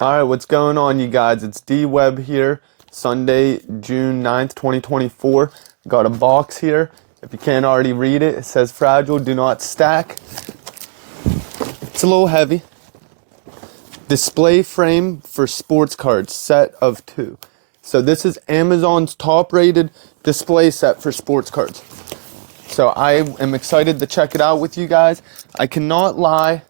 Alright, what's going on, you guys? It's D-Webb here, Sunday, June 9th, 2024. Got a box here. If you can't already read it, it says fragile, do not stack. It's a little heavy. Display frame for sports cards, set of 2. So this is Amazon's top-rated display set for sports cards. So I am excited to check it out with you guys. I cannot lie,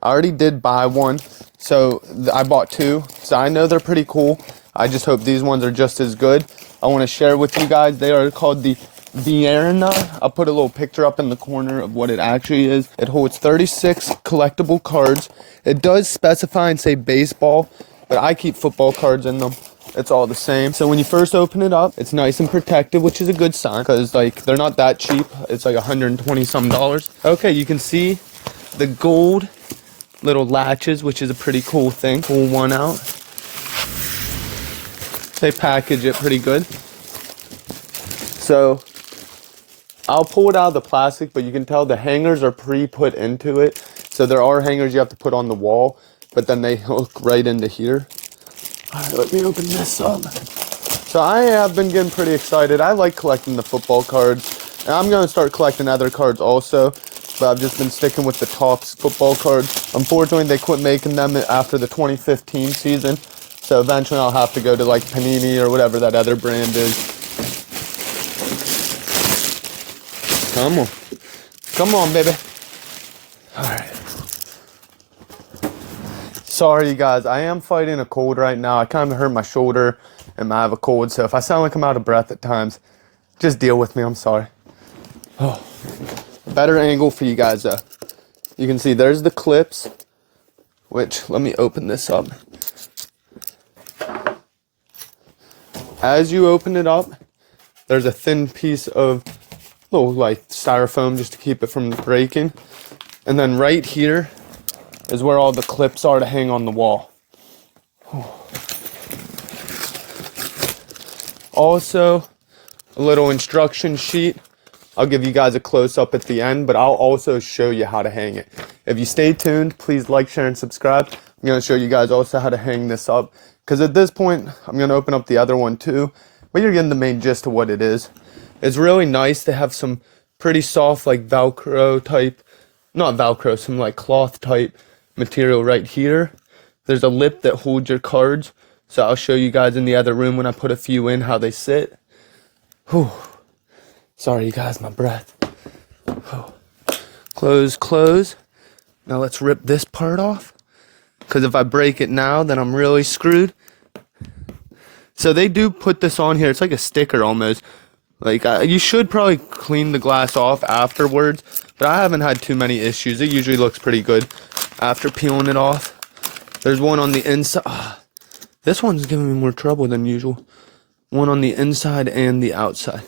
I already did buy one. So I bought 2, so I know they're pretty cool. I just hope these ones are just as good. I want to share with you guys. They are called the Vienna. I'll put a little picture up in the corner of what it actually is. It holds 36 collectible cards. It does specify and say baseball, but I keep football cards in them. It's all the same. So when you first open it up, it's nice and protected, which is a good sign because like they're not that cheap. It's like $120 some. Okay, you can see the gold little latches, which is a pretty cool thing. Pull one out. They package it pretty good. So I'll pull it out of the plastic, but you can tell the hangers are pre-put into it. So there are hangers you have to put on the wall, but then they hook right into here. All right, let me open this up. So I have been getting pretty excited. I like collecting the football cards, and I'm gonna start collecting other cards also. But I've just been sticking with the Topps football cards. Unfortunately, they quit making them after the 2015 season. So eventually I'll have to go to like Panini or whatever that other brand is. Come on. Come on, baby. All right. Sorry, you guys. I am fighting a cold right now. I kind of hurt my shoulder and I have a cold. So if I sound like I'm out of breath at times, just deal with me. I'm sorry. Oh. Better angle for you guys though. You can see there's the clips, which, let me open this up. As you open it up, there's a thin piece of little like styrofoam just to keep it from breaking. And then right here is where all the clips are to hang on the wall. Also, a little instruction sheet. I'll give you guys a close-up at the end, but I'll also show you how to hang it. If you stay tuned, please like, share, and subscribe. I'm going to show you guys also how to hang this up, because at this point, I'm going to open up the other one too, but you're getting the main gist of what it is. It's really nice to have some pretty soft, like Velcro type, not Velcro, some like cloth type material right here. There's a lip that holds your cards, so I'll show you guys in the other room when I put a few in how they sit. Whew. Sorry, you guys, my breath. Oh. Close, close. Now let's rip this part off, because if I break it now, then I'm really screwed. So they do put this on here. It's like a sticker almost. Like, you should probably clean the glass off afterwards, but I haven't had too many issues. It usually looks pretty good after peeling it off. There's one on the inside. This one's giving me more trouble than usual. One on the inside and the outside.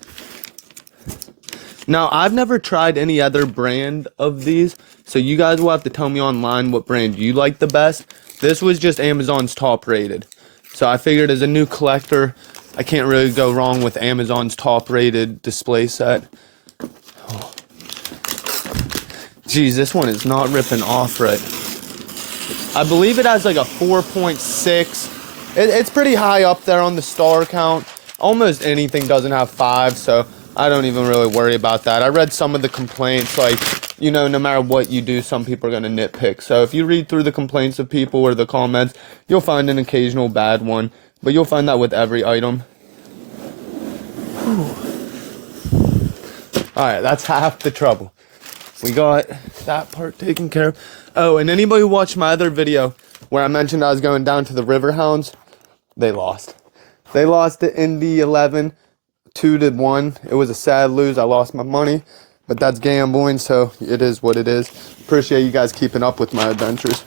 Now, I've never tried any other brand of these, so you guys will have to tell me online what brand you like the best. This was just Amazon's top rated. So I figured as a new collector, I can't really go wrong with Amazon's top rated display set. Oh. Geez, this one is not ripping off right. I believe it has like a 4.6. It's pretty high up there on the star count. Almost anything doesn't have 5, so I don't even really worry about that. I read some of the complaints, like, you know, no matter what you do, some people are going to nitpick. So if you read through the complaints of people or the comments, you'll find an occasional bad one. But you'll find that with every item. Alright, that's half the trouble. We got that part taken care of. Oh, and anybody who watched my other video where I mentioned I was going down to the River Hounds, they lost. They lost to Indy 11. 2-1. It was a sad lose. I lost my money, but that's gambling, so it is what it is. Appreciate you guys keeping up with my adventures.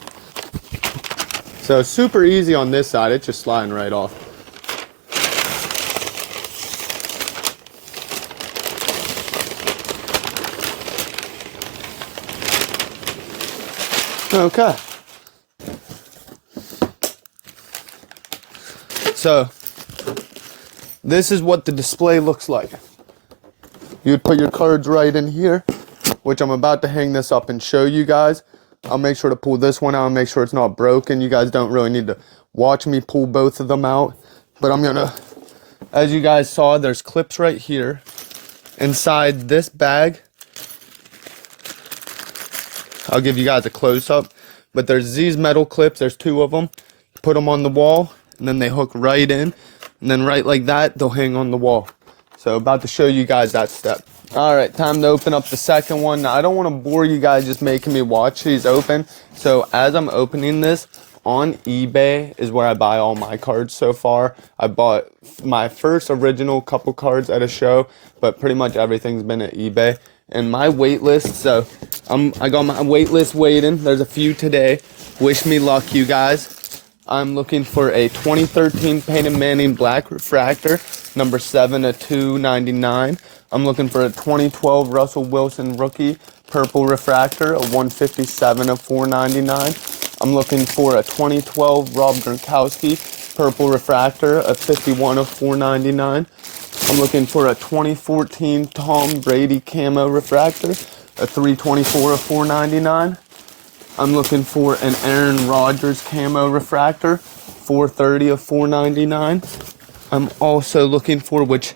So super easy on this side. It's just sliding right off. Okay. So this is what the display looks like. You'd put your cards right in here, which I'm about to hang this up and show you guys. I'll make sure to pull this one out and make sure it's not broken. You guys don't really need to watch me pull both of them out. But I'm gonna, as you guys saw, there's clips right here. Inside this bag, I'll give you guys a close-up, but there's these metal clips, there's 2 of them. Put them on the wall, and then they hook right in, and then right like that, they'll hang on the wall. So about to show you guys that step. All right, time to open up the second one. Now, I don't want to bore you guys just making me watch these open. So as I'm opening this, on eBay is where I buy all my cards so far. I bought my first original couple cards at a show, but pretty much everything's been at eBay. And my wait list, so I got my wait list waiting. There's a few today. Wish me luck, you guys. I'm looking for a 2013 Peyton Manning Black Refractor, number 7 of 299. I'm looking for a 2012 Russell Wilson Rookie Purple Refractor, a 157 of 499. I'm looking for a 2012 Rob Gronkowski Purple Refractor, a 51 of 499. I'm looking for a 2014 Tom Brady Camo Refractor, a 324 of 499. I'm looking for an Aaron Rodgers Camo Refractor, 430 of 499. I'm also looking for, which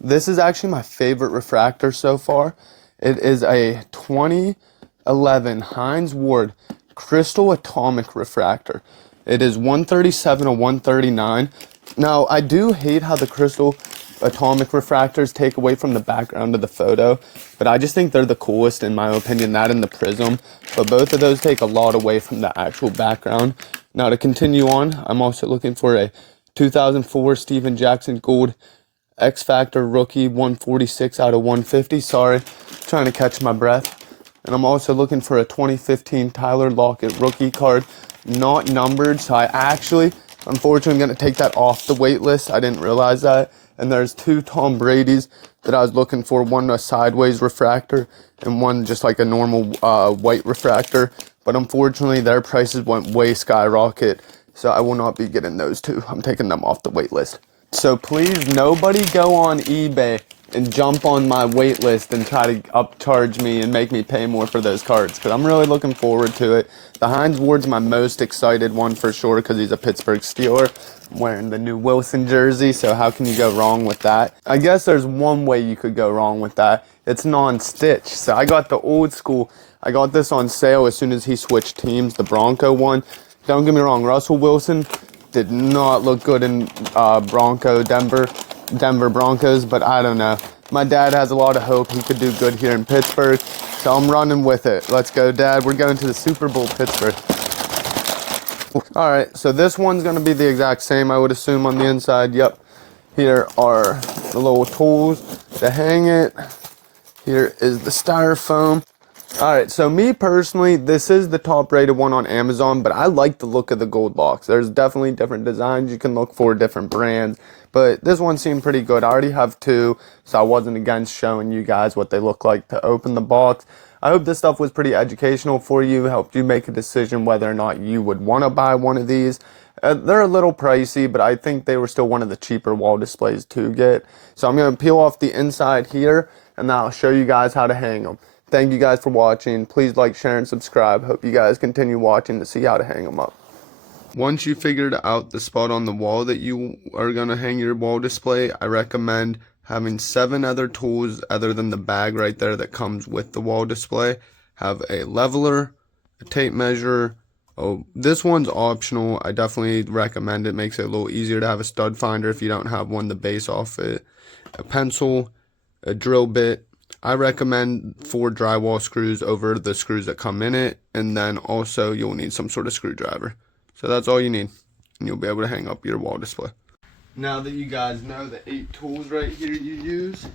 this is actually my favorite refractor so far. It is a 2011 Hines Ward Crystal Atomic Refractor. It is 137 of 139. Now, I do hate how the Crystal Atomic refractors take away from the background of the photo, but I just think they're the coolest in my opinion, that and the Prism. But both of those take a lot away from the actual background. Now, to continue on, I'm also looking for a 2004 Steven Jackson Gold X Factor Rookie 146 out of 150. Sorry, trying to catch my breath. And I'm also looking for a 2015 Tyler Lockett rookie card, not numbered. So I actually, unfortunately, I'm going to take that off the wait list. I didn't realize that. And there's 2 Tom Brady's that I was looking for, one a sideways refractor and one just like a normal white refractor. But unfortunately, their prices went way skyrocket. So I will not be getting those 2. I'm taking them off the wait list. So please, nobody go on eBay and jump on my wait list and try to upcharge me and make me pay more for those cards, because I'm really looking forward to it. The Hines Ward's my most excited one for sure, because he's a Pittsburgh Steeler. I'm wearing the new Wilson jersey, so how can you go wrong with that? I guess there's one way you could go wrong with that. It's non-stitch. So I got the old school. I got this on sale as soon as he switched teams, the Bronco one. Don't get me wrong, Russell Wilson did not look good in Denver Broncos, but I don't know. My dad has a lot of hope he could do good here in Pittsburgh, so I'm running with it. Let's go, Dad. We're going to the Super Bowl, Pittsburgh. All right, so this one's going to be the exact same, I would assume, on the inside. Yep. Here are the little tools to hang it. Here is the styrofoam. All right, so me personally, this is the top rated one on Amazon, but I like the look of the gold box. There's definitely different designs you can look for, different brands, but this one seemed pretty good. I already have 2, so I wasn't against showing you guys what they look like to open the box. I hope this stuff was pretty educational for you, helped you make a decision whether or not you would want to buy one of these. They're a little pricey, but I think they were still one of the cheaper wall displays to get. So I'm going to peel off the inside here, and then I'll show you guys how to hang them. Thank you guys for watching. Please like, share, and subscribe. Hope you guys continue watching to see how to hang them up. Once you figured out the spot on the wall that you are going to hang your wall display, I recommend having 7 other tools other than the bag right there that comes with the wall display. Have a leveler, a tape measure. Oh, this one's optional. I definitely recommend it. Makes it a little easier to have a stud finder if you don't have one to base off it. A pencil, a drill bit. I recommend 4 drywall screws over the screws that come in it, and then also you'll need some sort of screwdriver. So that's all you need, and you'll be able to hang up your wall display. Now that you guys know the 8 tools right here you use,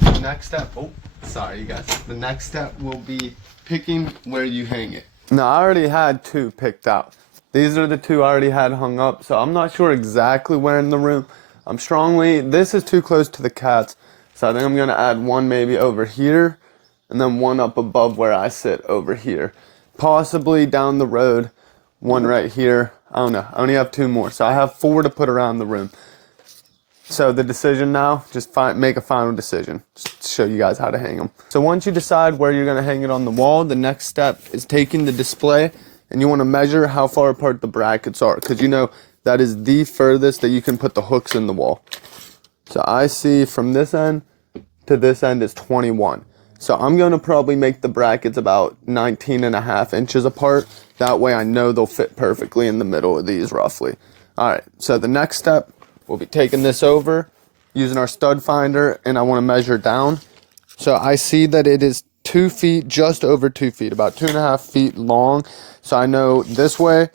the next step, the next step will be picking where you hang it. Now, I already had 2 picked out. These are the 2 I already had hung up, so I'm not sure exactly where in the room. This is too close to the cats. So I think I'm going to add one maybe over here, and then one up above where I sit over here. Possibly down the road, one right here. I don't know. I only have 2 more, so I have 4 to put around the room. So the decision now, just make a final decision. Just to show you guys how to hang them. So once you decide where you're going to hang it on the wall, the next step is taking the display, and you want to measure how far apart the brackets are. Because you know, that is the furthest that you can put the hooks in the wall. So I see from this end to this end is 21. So I'm gonna probably make the brackets about 19.5 inches apart. That way I know they'll fit perfectly in the middle of these roughly. All right, so the next step, we'll be taking this over, using our stud finder, and I wanna measure down. So I see that it is 2 feet, just over 2 feet, about 2.5 feet long. So I know this way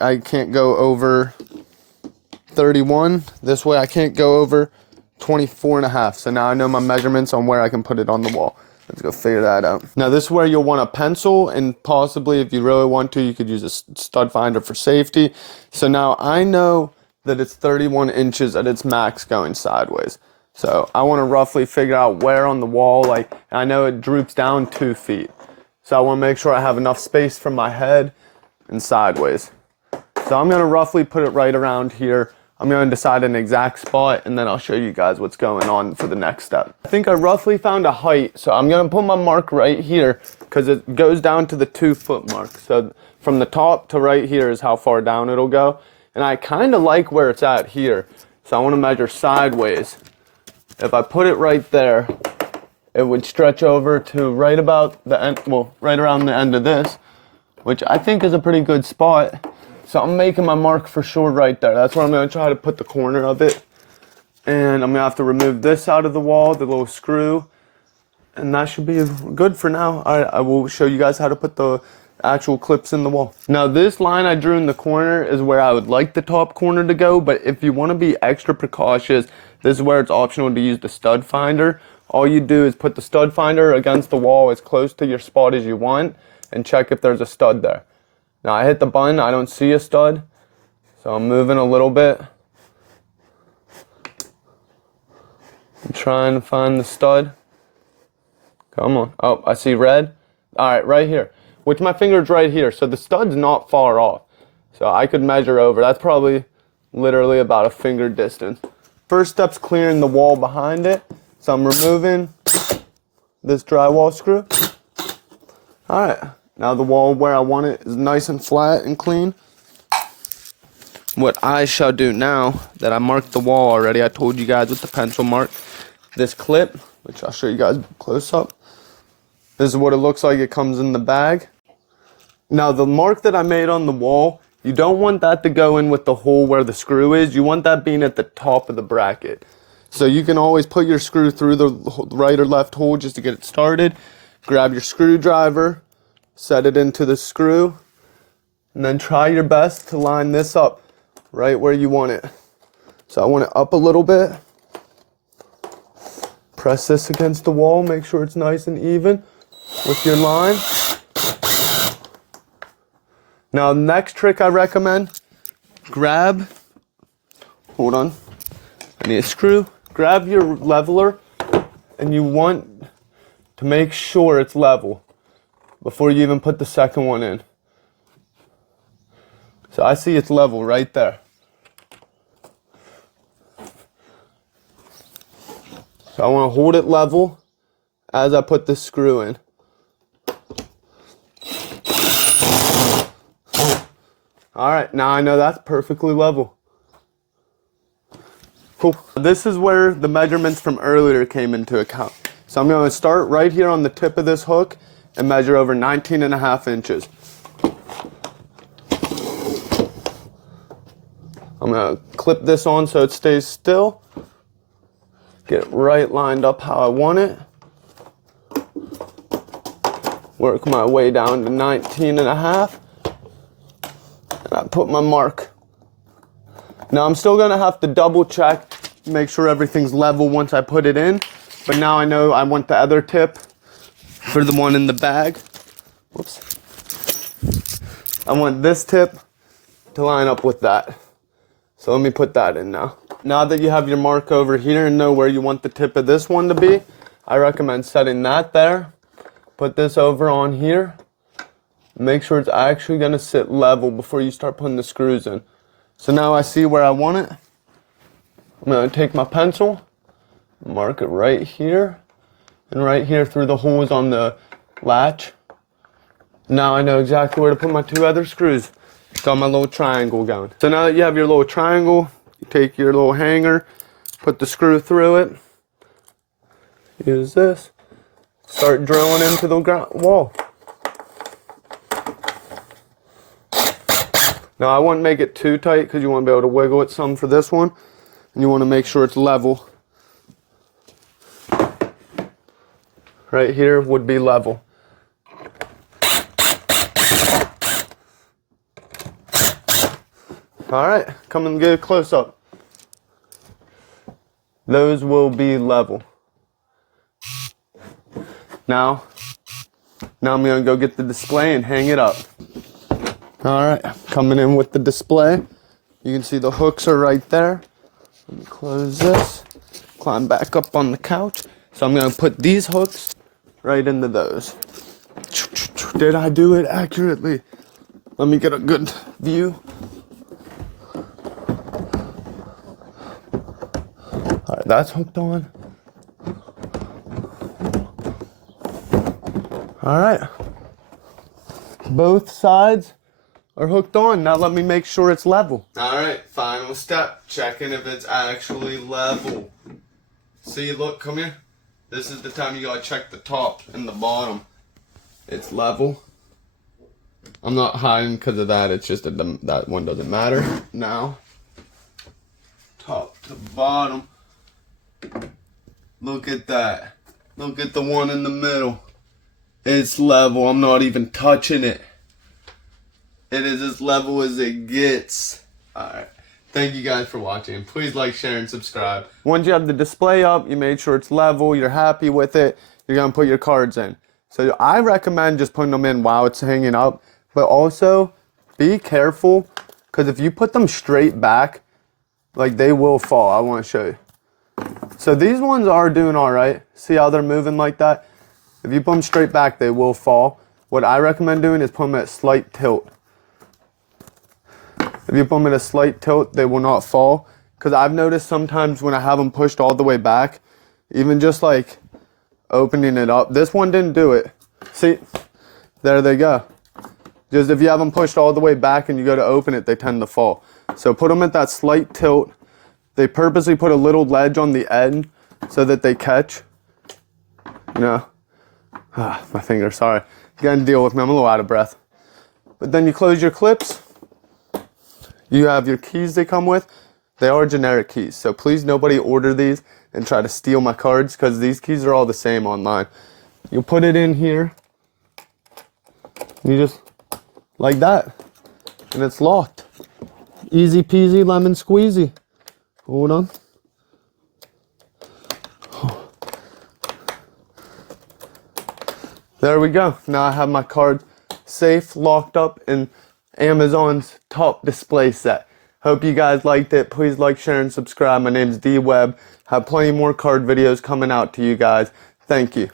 I can't go over 31. This way I can't go over 24.5. So now I know my measurements on where I can put it on the wall. Let's go figure that out. Now this is where you'll want a pencil, and possibly if you really want to, you could use a stud finder for safety. So now I know that it's 31 inches at its max going sideways. So I want to roughly figure out where on the wall, like, I know it droops down 2 feet. So I want to make sure I have enough space from my head and sideways. So I'm going to roughly put it right around here. I'm going to decide an exact spot, and then I'll show you guys what's going on for the next step. I think I roughly found a height, so I'm going to put my mark right here because it goes down to the 2 foot mark. So from the top to right here is how far down it'll go. And I kind of like where it's at here. So I want to measure sideways. If I put it right there, it would stretch over to right about the end, well, right around the end of this, which I think is a pretty good spot. So I'm making my mark for sure right there. That's where I'm going to try to put the corner of it. And I'm going to have to remove this out of the wall, the little screw. And that should be good for now. All right, I will show you guys how to put the actual clips in the wall. Now this line I drew in the corner is where I would like the top corner to go. But if you want to be extra precautious, this is where it's optional to use the stud finder. All you do is put the stud finder against the wall as close to your spot as you want and check if there's a stud there. Now I hit the button, I don't see a stud, so I'm moving a little bit. I'm trying to find the stud. Come on. Oh, I see red. All right, right here. Which my finger's right here, so the stud's not far off. So I could measure over. That's probably literally about a finger distance. First step's clearing the wall behind it. So I'm removing this drywall screw. All right. Now the wall where I want it is nice and flat and clean. What I shall do now that I marked the wall already, I told you guys with the pencil mark, this clip, which I'll show you guys close up. This is what it looks like. It comes in the bag. Now the mark that I made on the wall, you don't want that to go in with the hole where the screw is. You want that being at the top of the bracket. So you can always put your screw through the right or left hole just to get it started. Grab your screwdriver. Set it into the screw, and then try your best to line this up right where you want it. So I want it up a little bit. Press this against the wall, make sure it's nice and even with your line. Now, the next trick I recommend, hold on, I need a screw. Grab your leveler, and you want to make sure it's level before you even put the second one in. So I see it's level right there. So I want to hold it level as I put this screw in. All right, now I know that's perfectly level. Cool. This is where the measurements from earlier came into account. So I'm going to start right here on the tip of this hook and measure over 19.5 inches. I'm going to clip this on so it stays still. Get it right lined up how I want it. Work my way down to 19.5. And I put my mark. Now I'm still going to have to double check, make sure everything's level once I put it in. But now I know I want the other tip for the one in the bag. Whoops. I want this tip to line up with that. So let me put that in now. Now that you have your mark over here and know where you want the tip of this one to be, I recommend setting that there. Put this over on here. Make sure it's actually going to sit level before you start putting the screws in. So now I see where I want it. I'm going to take my pencil, mark it right here, and right here through the holes on the latch. Now I know exactly where to put my two other screws. Got my little triangle going. So now that you have your little triangle, you take your little hanger, put the screw through it, use this, start drilling into the wall. Now I wouldn't make it too tight because you want to be able to wiggle it some for this one, and you want to make sure it's level. Right here would be level. All right, come and get a close up. Those will be level. Now I'm gonna go get the display and hang it up. All right, coming in with the display. You can see the hooks are right there. Let me close this, climb back up on the couch. So I'm gonna put these hooks right into those. Did I do it accurately? Let me get a good view. All right, that's hooked on. All right, both sides are hooked on. Now let me make sure it's level. All right, final step, checking if it's actually level. See, look, come here. This is the time you gotta check the top and the bottom. It's level. I'm not hiding because of that, it's just that that one doesn't matter. Now, top to bottom. Look at that. Look at the one in the middle. It's level. I'm not even touching it. It is as level as it gets. Alright. Thank you guys for watching. Please like, share, and subscribe. Once you have the display up, you made sure it's level, you're happy with it, you're going to put your cards in. So I recommend just putting them in while it's hanging up. But also, be careful, because if you put them straight back, like they will fall. I want to show you. So these ones are doing alright. See how they're moving like that? If you put them straight back, they will fall. What I recommend doing is put them at slight tilt. If you put them at a slight tilt, they will not fall. Because I've noticed sometimes when I have them pushed all the way back, even just like opening it up. This one didn't do it. See, there they go. Just if you have them pushed all the way back and you go to open it, they tend to fall. So put them at that slight tilt. They purposely put a little ledge on the end so that they catch. You know, my finger, sorry. You gotta deal with me, I'm a little out of breath. But then you close your clips. You have your keys they come with. They are generic keys, so please nobody order these and try to steal my cards because these keys are all the same online. You put it in here. You just, like that. And it's locked. Easy peasy lemon squeezy. Hold on. There we go. Now I have my card safe, locked up in Amazon's top display set. Hope you guys liked it. Please like, share, and subscribe. My name's D-Webb. Have plenty more card videos coming out to you guys. Thank you.